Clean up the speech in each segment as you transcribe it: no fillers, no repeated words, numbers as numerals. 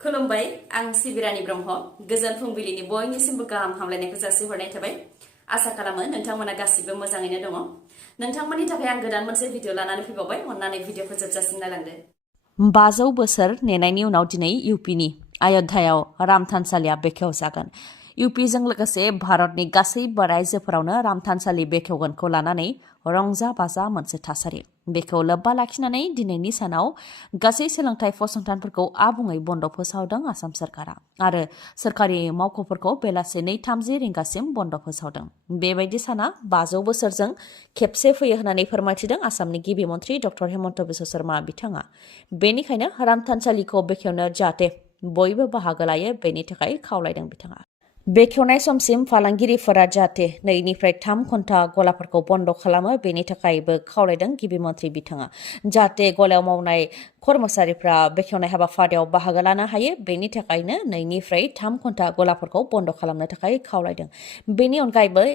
खुलुमबाय आं सिबिरानि ब्रह्म गोजोन फुंबिलिनि बयनिसिमबो गाहाम हामलायनायखौ जासिहरनाय थाबाय आसा खालामो नोंथांमोना गासिबो मोजाङैनो दङ नोंथांमोननि थाखाय आं गोदान मोनसे भिडिअ लानानै फैबावबाय अन्नानै भिडिअखौ जोबजासिम नायलांदो 500 बोसोर नेनायनि उनाव दिनै इउपिनि अयोध्यायाव राम थानसालिया बेखेवजागोन इउपिजों लोगोसे भारतनि गासैबो रायजोफोरावनो राम थानसालि बेखेवगोनखौ लानानै रंजा बाजा मोनसे थासारि बेखौ लोब्बा लाखिनानै दिनैनि सानाव गासै सोलोंथाइ फसंथानफोरखौ आबुङै बन्द फोसावदों आसाम सरकारा आरो सोरखारि मावख'फोरखौ बेलासि 2:30 रिंगासिम बन्द फोसावदों बेबायदि साना 500 बोसोरजों खेबसे फैयो होननानै फोरमायथिदों आसामनि गिबि मन्थ्रि डक्टर हेमन्त बिश्व शर्मा बिथाङा बेनिखायनो राम थानसालिखौ बेखेवनो जाहाथे बयबो बाहागो लायो बेनि थाखाय खावलायदों बिथाङा बेखेवनाय समसिम फालांगिरिफोरा जाहाथे 2निफ्राय 3 घन्टा गलाफोरखौ बन्द खालामो बेनि थाखायबो खावलायदों गिबि मन्थ्रि बिथाङा जाहाथे गलायाव मावनाय कर्मचारिफ्रा बेखेवनाय हाबाफारियाव बाहागो लानो हायो बेनि थाखायनो 2निफ्राय 3 घन्टा गलाफोरखौ बन्द खालामनो थाखाय खावलायदों बेनि अनगायैबो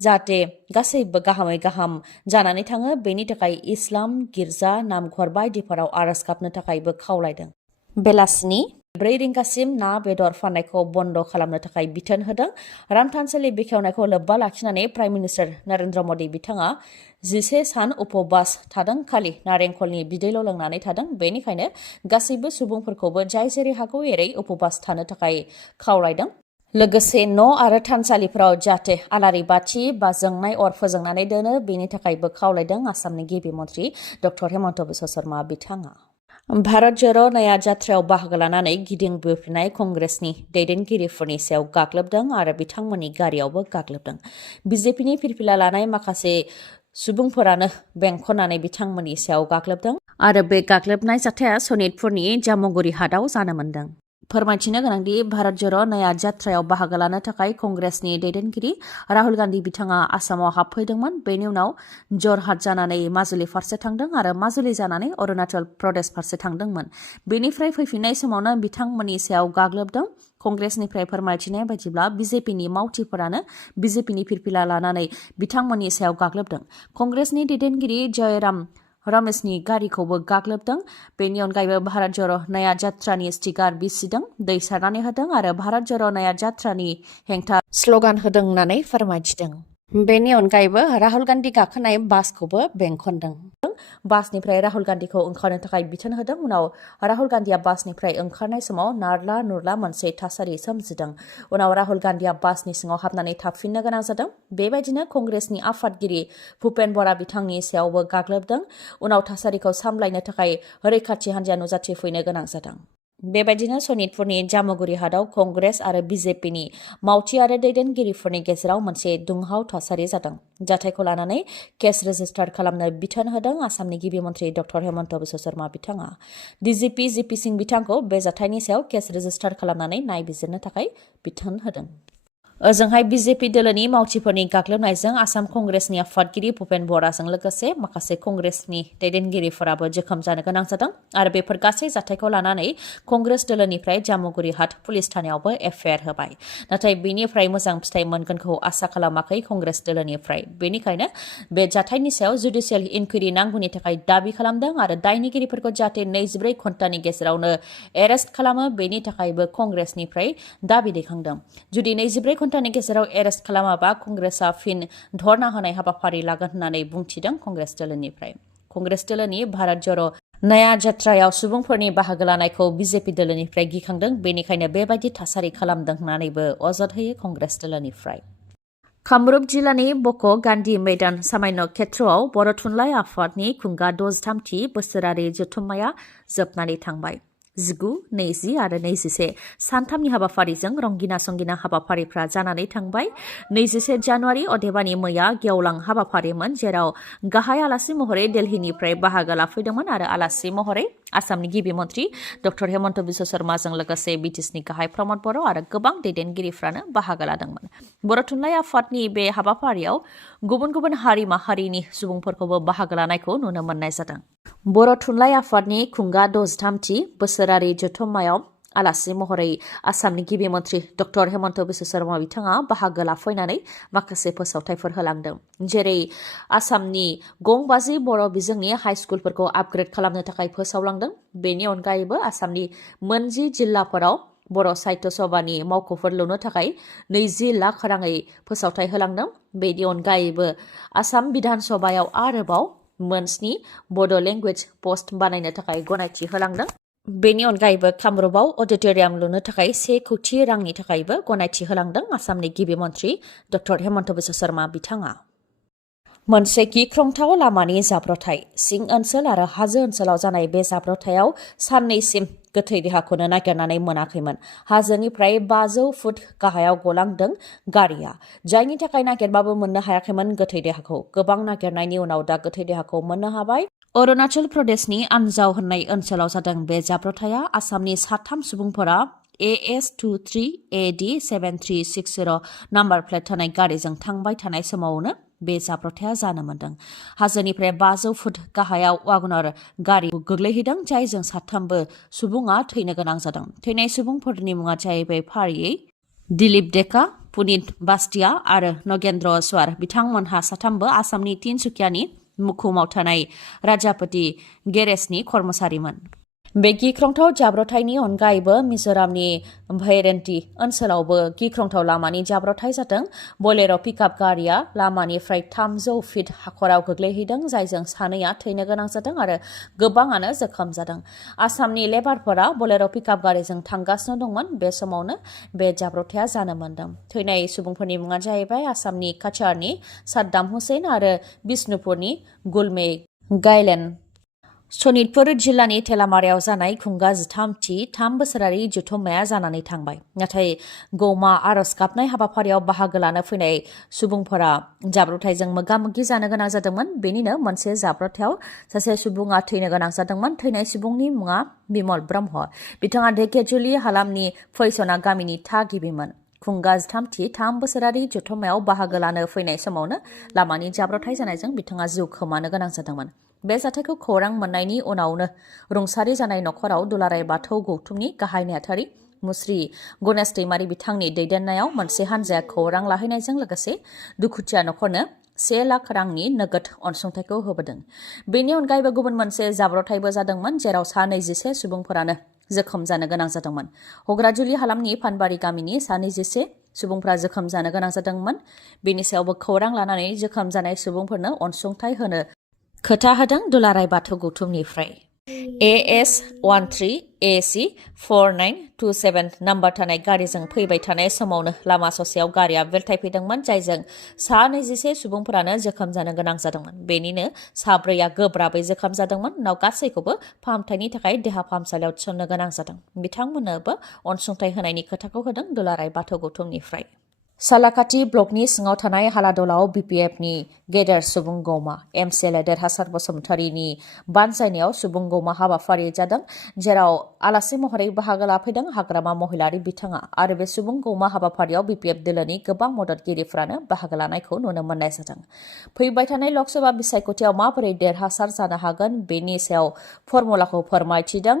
जाहाथे गासैबो गाहामै गाहाम जानानै थाङो बेनि थाखाय इस्लाम गिर्जा नामघर बायदिफोराव आरज गाबनो थाखायबो खावलायदों बेलासिनि 4 रिंगासिम ना बेदर फाननायखौ बन्द खालामनो थाखाय बिथोन होदों राम थानसालि बेखेवनायखौ लोब्बा लाखिनानै प्राइम मिनिस्टार नरेन्द्र मदि बिथाङा 11 सान उपबास थादों खालि नारेंखलनि बिदैल' लोंनानै थादों बेनिखायनो गासैबो सुबुंफोरखौबो जाय जेरै हागौ एरै उपबास थानो थाखाय खावलायदों लोगोसे न' आरो थानसालिफोराव जाहाथे आलारि बाथि बा जोंनाय अर फोजोंनानै दोनो बेनि थाखायबो खावलायदों आसामनि गिबि मन्थ्रि डक्टर हेमन्त बिश्व शर्मा बिथाङा भारत ज'रो नया जात्रायाव बाहागो लानानै गिदिंबोफिननाय कंग्रेसनि दैदेनगिरिफोरनि सायाव गाग्लोबदों आरो बिथांमोननि गारियावबो गाग्लोबदों बिजेपिनि फिरफिला लानाय माखासे सुबुंफोरानो बेंखननानै बिथांमोननि सायाव गाग्लोबदों आरो बे गाग्लोबनाय जाथाया सनितपुरनि जामुगुरि हाटआव जानो मोन्दों फोरमायथिनो गोनांदि भारत ज'रो नया जात्रायाव बाहागो लानो थाखाय कंग्रेसनि दैदेनगिरि राहुल गान्धी बिथाङा आसामाव हाबफैदोंमोन बेनि उनाव जरहाट जानानै माजुलि फारसे थांदों आरो माजुलि जानानै अरुणाचल प्रदेश फारसे थांदोंमोन बेनिफ्राय फैफिननाय समावनो बिथांमोननि सायाव गाग्लोबदों कंग्रेसनिफ्राय फोरमायथिनाय बायदिब्ला बिजेपिनि मावथिफोरानो बिजेपिनि फिरफिला लानानै बिथांमोननि सायाव गाग्लोबदों कंग्रेसनि दैदेनगिरि जयराम रमेशनि गारिखौबो गाग्लोबदों बेनि अनगायैबो भारत ज'रो नया जात्रानि स्टिकार बिसिदों दै सारनानै होदों आरो भारत ज'रो नया जात्रानि हेंथा स्लगान होदों होननानै फोरमायथिदों बेनि अनगायैबो राहुल गान्धी गाखोनाय बासखौबो बेंखनदों बासनिफ्राय राहुल गान्धीखौ ओंखारनो थाखाय बिथोन होदों उनाव राहुल गान्धीया बासनिफ्राय ओंखारनाय समाव नारला नुरला मोनसे थासारि सोमजिदों उनाव राहुल गान्धीया बासनि सिङाव हाबनानै थाफिननो गोनां जादों बेबायदिनो कंग्रेसनि आफादगिरि भुपेन बरा बिथांनि सायावबो गाग्लोबदों उनाव थासारिखौ सामलायनो थाखाय रैखाथि हान्जा नुजाथिफैनो गोनां जादों बेबायदिनो सनितपुरनि जामुगुरि हाटआव कंग्रेस आरो बिजेपिनि मावथि आरो दैदेनगिरिफोरनि गेजेराव मोनसे दुंहाव थासारि जादों जाथायखौ लानानै केस रेजिस्टार खालामनो बिथोन होदों आसामनि गिबि मन्थ्रि डक्टर हेमन्त बिश्व शर्मा बिथाङा डिजिपि जिपि सिंह बिथांखौ बे जाथायनि सायाव केस रेजिस्टार खालामनानै नायबिजिरनो थाखाय बिथोन होदों ओजोंहाय बिजेपि दोलोनि मावथिफोरनि गाग्लोबनायजों आसाम कंग्रेसनि आफादगिरि भुपेन बराजों लोगोसे माखासे कंग्रेसनि दैदेनगिरिफोराबो जोखोम जानो गोनां जादों आरो बेफोर गासै जाथायखौ लानानै कंग्रेस दोलोनिफ्राय जामुगुरि हाट पुलिस थानायावबो एफआइआर होबाय नाथाय बेनिफ्राय मोजां फिथाइ मोनगोनखौ आसा खालामाखै कंग्रेस दोलोनिफ्राय बेनिखायनो बे जाथायनि सायाव जुडिसियेल इनकुइरि नांगौनि थाखाय दाबि खालामदों आरो दायनिगिरिफोरखौ जाहाथे 24 घन्टानि गेजेरावनो एरेस्ट खालामो बेनि थाखायबो कंग्रेसनिफ्राय दाबि दैखांदों जुदि 24 घन्टानि गेजेराव एरेस्ट खालामाबा कंग्रेसआ फिन धरना होनाय हाबाफारि लागोन होननानै बुंथिदों कंग्रेस दोलोनिफ्राय कंग्रेस दोलोनि भारत ज'रो नया जात्रायाव सुबुंफोरनि बाहागो लानायखौ बिजेपि दोलोनिफ्राय गिखांदों बेनिखायनो बेबायदि थासारि खालामदों होननानैबो अजद होयो कंग्रेस दोलोनिफ्राय कामरुप जिल्लानि बक' गान्धी मैदान सामान्य खेत्रआव बर' थुनलाइ आफादनि खुंगा 63थि बोसोरारि जथुम्माया जोबनानै थांबाय 19, 20 आरो 21 सानथामनि हाबाफारिजों रंगिना संगिना हाबाफारिफ्रा जानानै थांबाय 21 जानुवारि अदेबानि मैया गेवलां हाबाफारिमोन जेराव गाहाय आलासि महरै दिल्लीनिफ्राय बाहागो लाफैदोंमोन आरो आलासि महरै आसामनि गिबि मन्थ्रि डक्टर हेमन्त बिश्व शर्माजों लोगोसे बिटिसिनि गाहाय प्रमद बर' आरो गोबां दैदेनगिरिफ्रानो बाहागो लादोंमोन बर' थुनलाइ आफादनि बे हाबाफारियाव गुबुन गुबुन हारि माहारिनि सुबुंफोरखौबो बाहागो लानायखौ नुनो मोननाय जादों बर' थुनलाइ आफादनि खुंगा 63थि बोसोरारि जथुम्मायाव आलासि महरै आसामनि गिबि मन्थ्रि डक्टर हेमन्त बिश्व शर्मा बिथाङा बाहागो लाफैनानै माखासे फोसावथायफोर होलांदों जेरै आसामनि गंबाजि बर' बिजोंनि हाइ स्कुलफोरखौ आपग्रेड खालामनो थाखाय फोसावलांदों बेनि अनगायैबो आसामनि मोनजि जिल्लाफोराव बर' साहित्य सभानि मावख'फोर लुनो थाखाय 20 लाख राङै फोसावथाय होलांदों बेनि अनगायैबो आसाम बिधान सभायाव आरोबाव मोनस्नि बड' लेंगुवेज पस्ट बानायनो थाखाय गनायथि होलांदों बेनि अनगायैबो कामरुपाव अडिटोरियाम लुनो थाखाय 1 कौटि रांनि थाखायबो गनायथि होलांदों आसामनि गिबि मन्थ्रि डक्टर हेमन्त बिश्व शर्मा बिथाङा मोनसे गिख्रंथाव लामानि जाब्रथाय सिं ओनसोल आरो हाजो ओनसोलाव जानाय बे जाब्रथायाव साननैसिम गोथै देहाखौनो नागिरनानै मोनाखैमोन हाजोनिफ्राय 500 फुट गाहायाव गलांदों गारिया जायनि थाखाय नागिरबाबो मोननो हायाखैमोन गोथै देहाखौ गोबां नागिरनायनि उनाव दा गोथै देहाखौ मोननो हाबाय अरुणाचल प्रदेशनि आनजाव होननाय ओनसोलाव जादों बे जाब्रथाया आसामनि 3 सुबुंफोरा AS23AD7360 नाम्बार प्लेट थानाय गारिजों थांबाय थानाय समावनो बे जाब्रथाया जानो मोन्दों हाजोनिफ्राय 500 फुट गाहायाव वागनार गारि गोग्लैहैदों जायजों 3 सुबुङा थैनो गोनां जादों थैनाय सुबुंफोरनि मुङा जाहैबाय फारियै दिलीप डेका पुनित बास्टिया आरो नगेन्द्र स्वार बिथांमोनहा 3 आसामनि तिनसुकियानि मुखुमाव थानाय राजापति गेरेजनि कर्मचारिमोन बे गिख्रंथाव जाब्रथायनि अनगायैबो मिजोरामनि भैरन्ती ओनसोलावबो गिख्रंथाव लामानि जाब्रथाय जादों बोलेर' पिकआप गारिया लामानिफ्राय 300 फिट हाखराव गोग्लैहैदों जायजों 2 थैनो गोनां जादों आरो गोबाङानो जोखोम जादों आसामनि लेबारफोरा बोलेर' पिकआप गारिजों थांगासिनो दंमोन बे समावनो बे जाब्रथाया जानो मोन्दों थैनाय सुबुंफोरनि मुङा जाहैबाय आसामनि काछारनि साद्दाम हुसैन आरो बिष्णुपुरनि गुलमे गायलेन सनितपुर जिल्लानि थेलामारायाव जानाय खुंगा 13थि 3 बोसोरारि जथुम्माया जानानै थांबाय नाथाय गौमा आरज गाबनाय हाबाफारियाव बाहागो लानो फैनाय सुबुंफोरा जाब्रथायजों मोगा-मोगि जानो गोनां जादोंमोन बेनिनो मोनसे जाब्रथायाव सासे सुबुङा थैनो गोनां जादोंमोन थैनाय सुबुंनि मुङा बिमल ब्रह्म बिथाङा ढेकियाजुलि हालामनि फैसना गामिनि थागिबिमोन खुंगा 13थि 3 बोसोरारि जथुम्मायाव बाहागो लानो फैनाय समावनो लामानि जाब्रथाय जानायजों बिथाङा जिउ खोमानो गोनां जादोंमोन बे जाथायखौ खौरां मोननायनि उनावनो रुंसारि जानाय नखराव दुलाराय बाथौ गौथुमनि गाहाय नेहाथारि मुस्रि गणेश दैमारि बिथांनि दैदेननायाव मोनसे हानजाया खौरां लाहैनायजों लोगोसे दुखुथिया नखरनो 1 लाख रांनि नोगोद अनसुंथाइखौ होबोदों बेनि अनगायैबो गुबुन मोनसे जाब्रथायबो जादोंमोन जेराव 21 सुबुंफोरानो जोखोम जानो गोनां जादोंमन हग्राजुलि हालामनि फानबारि गामिनि 21 सुबुंफोरा जोखोम जानो गोनां जादोंमोन बेनि सायावबो खौरां लानानै जोखोम जानाय सुबुंफोरनो अनसुंथाइ होनो खोथा होदों दुलाराय बाथौ गौथुमनिफ्राय AS13AC4927 नाम्बार थानाय गारिजों फैबाय थानाय समावनो लामा ससेयाव गारिया बेलथायफैदोंमोन जायजों 21 सुबुंफोरानो जोखोम जानो गोनां जादोंमोन बेनिनो 4 गोब्राबै जोखोम जादोंमोन उनाव गासैखौबो फाहामथायनि थाखाय देहा फाहामसालियाव थिसननो गोनां जादों बिथांमोननोबो अनसुंथाइ होनायनि खोथाखौ होदों दुलाराय बाथौ गौथुमनिफ्राय सालाकाटि ब्लकनि सिङाव थानाय हालादलाव बिपिएफनि गेदेर सुबुं गौमा एमसिएलए देरहासार बसुमतारीनि बानजायनायाव सुबुं गौमा हाबाफारि जादों जेराव आलासि महरै बाहागो लाफैदों हाग्रामा महिलारि बिथाङा आरो बे सुबुं गौमा हाबाफारियाव बिपिएफ दोलोनि गोबां मददगिरिफ्रानो बाहागो लानायखौ नुनो मोननाय जादों फैबाय थानाय लोकसभा बिसायख'थियाव माबोरै देरहासार जानो हागोन बेनि सायाव फर्मुलाखौ फोरमायथिदों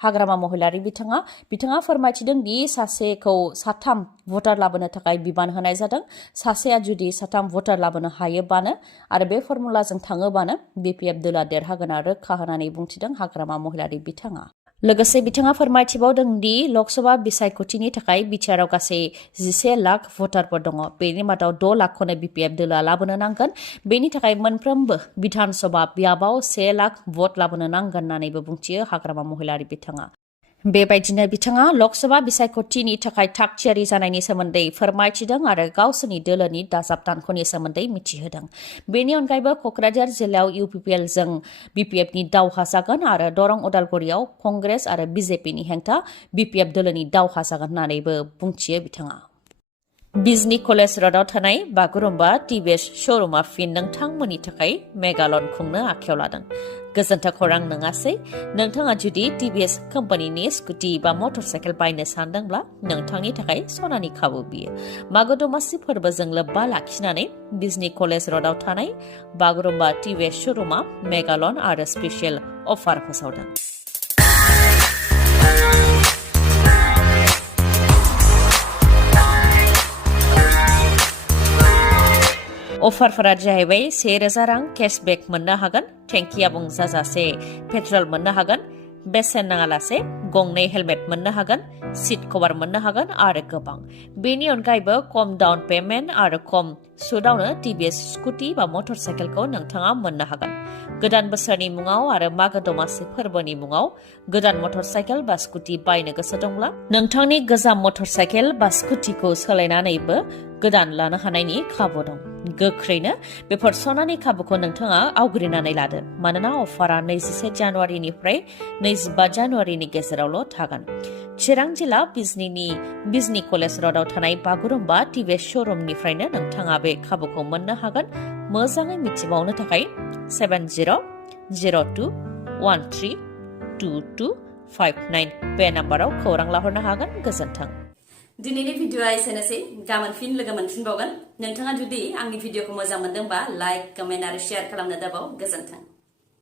हाग्रामा महिलारि बिथाङा फोरमायथिदों दि सासेखौ 3 भटार लाबोनो थाखाय बिबान होनाय जादों सासेया जुदि 3 भटार लाबोनो हायोबानो आरो बे फर्मुलाजों थाङोबानो बिपिएफ दोला देरहागोना रोखा होनानै बुंथिदों हाग्रामा महिलारि बिथाङा लोगोसे बिथाङा फोरमायथिबावदों दि लोकसभा बिसायख'थिनि थाखाय बिटिआरआव गासै 11 लाख भटारफोर दङ बेनि मादाव 6 लाखखौनो बिपिएफ दोला लाबोनो नांगोन बेनि थाखाय मोनफ्रोमबो बिधान सभा बियाबाव 1 लाख भट लाबोनो नांगोन होननानैबो बुंथियो हाग्रामा महिलारि बिथाङा बेबायदिनो बिथाङा लोकसभा बिसायख'थिनि थाखाय थागथियारि जानायनि सोमोन्दै फोरमायथिदों आरो गावसोरनि दोलोनि दाजाब दानख'नि सोमोन्दै मिथिहोदों बेनि अनगायैबो क'क्राझार जिल्लायाव इउपिपिएलजों बिपिएफनि दावहा जागोन आरो दरं उदालगुरियाव कंग्रेस आरो बिजेपिनि हेंथा बिपिएफ दोलोनि दावहा जागोन होननानैबो बुंथियो बिथाङा बिजनी कलेज र'डआव थानाय बागुरुम्बा टिभिएस श'रुमा फिन नोंथांमोननि थाखाय मेगालन खुंनो आखायाव लादों गोजोन्थों खौरां नङासै नोंथाङा जुदि टिभिएस कम्पानिनि स्कुटि बा मटर साइकेल बायनो सानदोंब्ला नोंथांनि थाखाय सनानि खाबु बियो मागो दमासि फोरबोजों लोब्बा लाखिनानै बिजनी कलेज र'डआव थानाय बागुरुम्बा टिभिएस श'रुमा मेगालन आरो स्पेसियेल अफार फोसावदों अफारफोरा जाहैबाय 1000 रां केशबेक मोननो हागोन, टेंकि आबुं जाजासे पेट्रल मोननो हागोन, बेसेन नाङालासे गंनै हेलमेट मोननो हागोन, सीट कभार मोननो हागोन आरो गोबां। बेनि अनगायैबो खम डाउन पेमेन्ट आरो खम सुदावनो टिभिएस स्कुटि बा मटर साइकेलखौ नोंथाङा मोननो हागोन। गोदान बोसोरनि मुङाव आरो मागो दमासि फोरबोनि मुङाव गोदान मटर साइकेल बा स्कुटि बायनो गोसो दंब्ला नोंथांनि गोजाम मटर साइकेल बा स्कुटिखौ सोलायनानैबो गोदान लानो हानायनि खाबु दं। गोख्रैनो बेफोर सनानि खाबुखौ नोंथाङा आवग्रिनानै लादो, मानोना अफारा 21 जानुवारिनिफ्राय 25 जानुवारिनि गेजेरावल' थागोन। चिरां जिल्ला बिजनी कलेज र'डआव थानाय बागुरुम्बा टिभिएस श'रुमनिफ्रायनो नोंथाङा बे खाबुखौ मोननो हागोन। मोजाङै मिथिबावनो थाखाय 7002132259 बे नाम्बाराव खौरां लाहरनो हागोन। गोजोन्थों। दिनैनि भिडिअआ एसेनोसै, गाबोन फिन लोगो मोनफिनबावगोन। नोंथाङा जुदि आंनि भिडिअखौ मोजां मोनदोंबा लाइक, कमेन्ट आरो शेयार खालामनो दाबाव। गोजोन्थों।